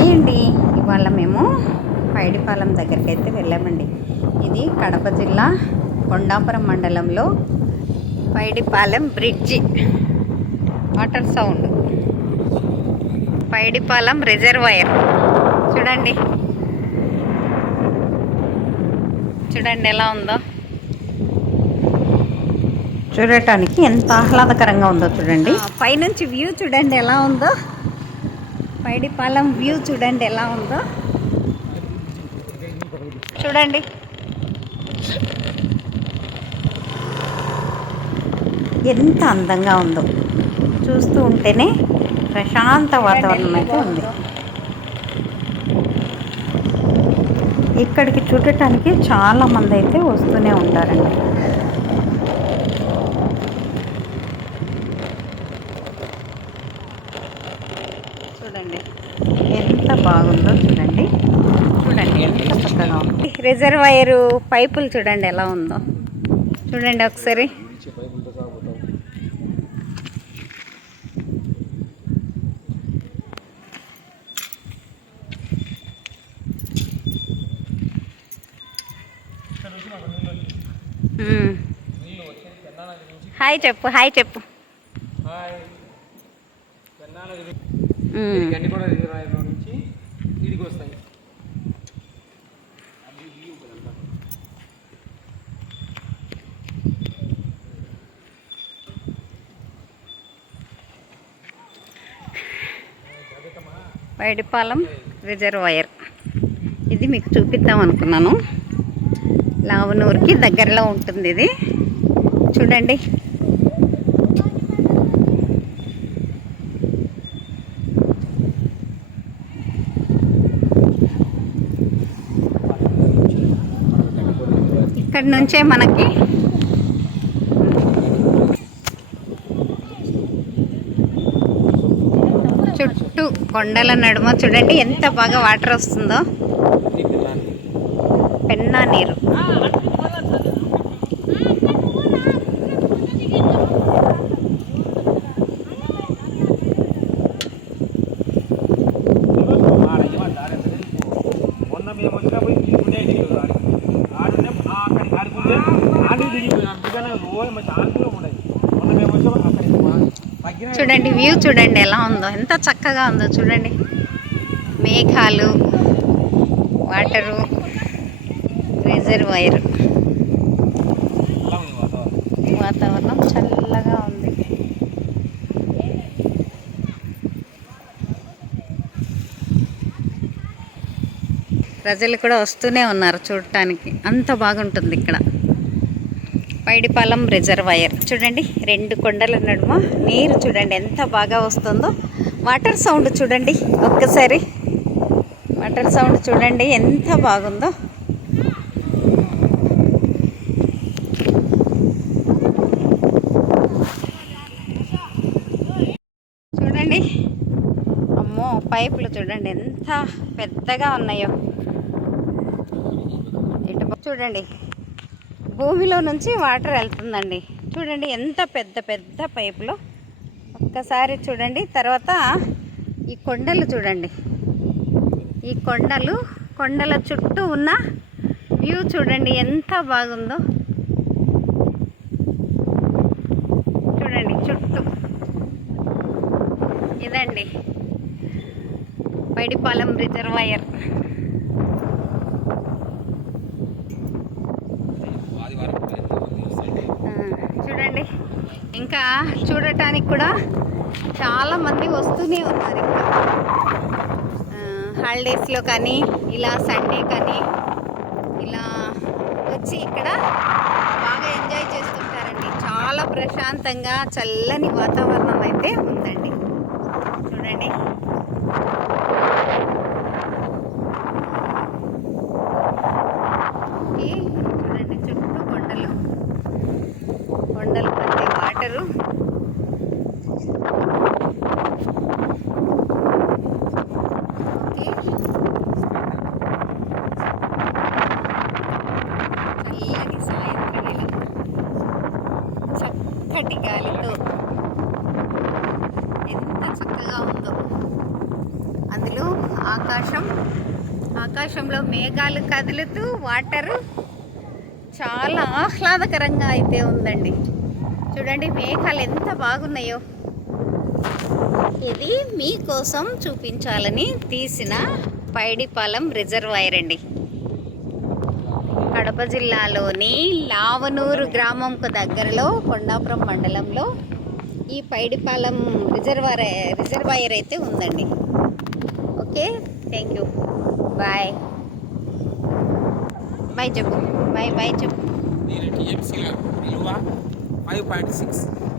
Hi అండి. ఇవాళ మేము పైడిపాలెం దగ్గరికి అయితే వెళ్ళామండి. ఇది కడప జిల్లా కొండాపురం మండలంలో Paidipalem bridge. Water sound. Paidipalem reservoir. చూడండి. చూడండి ఎలా ఉందో. చూడటానికి ఎంత ఆహ్లాదకరంగా ఉందో చూడండి. పైనుంచి వ్యూ చూడండి ఎలా ఉందో. పైడిపాలెం వ్యూ చూడండి ఎలా ఉందో. చూడండి. ఎంత అందంగా ఉందో. చూస్తూ ఉంటేనే ప్రశాంత వాతావరణం అయితే ఉంది. ఇక్కడికి చూడటానికి చాలా మంది అయితే వస్తూనే ఉంటారండి చూడండి ఎంత బాగుందో చూడండి. చూడండి ఎంత చక్కగా ఉంది. రిజర్వాయర్ పైపులు చూడండి ఎలా ఉందో. చూడండి ఒకసారి. హాయ్ చెప్పు హాయ్ చెప్పు. హాయ్. పెన్నానగిరి వస్తాయి పైడిపాలెం రిజర్వాయర్. ఇది మీకు చూపిద్దాం అనుకున్నాను. లావనూరుకి దగ్గరలో ఉంటుంది ఇది. చూడండి. ఇక్కడ నుంచే మనకి చుట్టూ కొండల నడుమ చూడండి ఎంత బాగా వాటర్ వస్తుందో. పెన్నా నీరు. చూడండి వ్యూ చూడండి ఎలా ఉందో. ఎంత చక్కగా ఉందో చూడండి. మేఘాలు వాటరు రిజర్వాయర్. వాతావరణం చల్లగా ఉంది. ప్రజలు కూడా వస్తూనే ఉన్నారు చూడటానికి. అంత బాగుంటుంది ఇక్కడ. పైడిపాలెం రిజర్వాయర్. చూడండి రెండు కొండల నడుమ. నీరు చూడండి ఎంత బాగా వస్తుందో. వాటర్ సౌండ్ చూడండి ఒక్కసారి. వాటర్ సౌండ్ చూడండి ఎంత బాగుందో. చూడండి. అమ్మో పైపులు చూడండి ఎంత పెద్దగా ఉన్నాయో. చూడండి. భూమిలో నుంచి వాటర్ వెళ్తుందండి. చూడండి ఎంత పెద్ద పెద్ద పైపులు. ఒక్కసారి చూడండి తర్వాత ఈ కొండలు చూడండి. ఈ కొండలు కొండల చుట్టూ ఉన్న వ్యూ చూడండి ఎంత బాగుందో. చూడండి చుట్టూ. ఇదండి. పైడిపాలెం రిజర్వాయర్ ఆ, చూడండి ఇంకా చూడటానికి కూడా చాలా మంది వస్తూనే ఉన్నారు ఇంకా. హాలిడేస్లో కానీ ఇలా సండే కానీ ఇలా వచ్చి ఇక్కడ బాగా ఎంజాయ్ చేస్తుంటారండి. చాలా ప్రశాంతంగా చల్లని వాతావరణం అయితే ఉందండి. చూడండి. ట్రాక్టరు చక్కటి గాలితో ఎంత చక్కగా ఉందో. అందులో ఆకాశం ఆకాశంలో మేఘాలు కదులుతూ వాటరు చాలా ఆహ్లాదకరంగా అయితే ఉందండి. చూడండి మేఘాలు ఎంత బాగున్నాయో. ఇది మీకోసం చూపించాలని తీసిన పైడిపాలెం రిజర్వాయర్ అండి. కడప జిల్లాలోని లావనూరు గ్రామంకు దగ్గరలో కొండాపురం మండలంలో ఈ పైడిపాలెం రిజర్వాయర్ రిజర్వాయర్ అయితే ఉందండి. Okay thank you. Bye. Bye చెప్పు. బాయ్ బాయ్ చెప్పు. 5.6